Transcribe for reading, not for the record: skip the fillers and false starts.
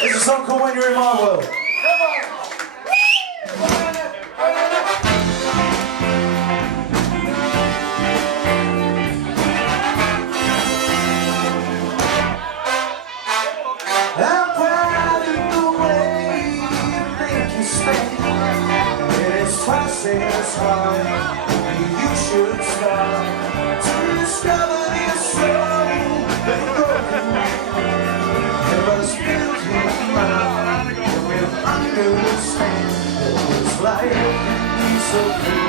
It's a song called When You're in My World. I'm proud of the way you make you stand. It is twice as hard. You should start to discover this soul. The broken man. It was built in mind. You will understand. It was like a piece of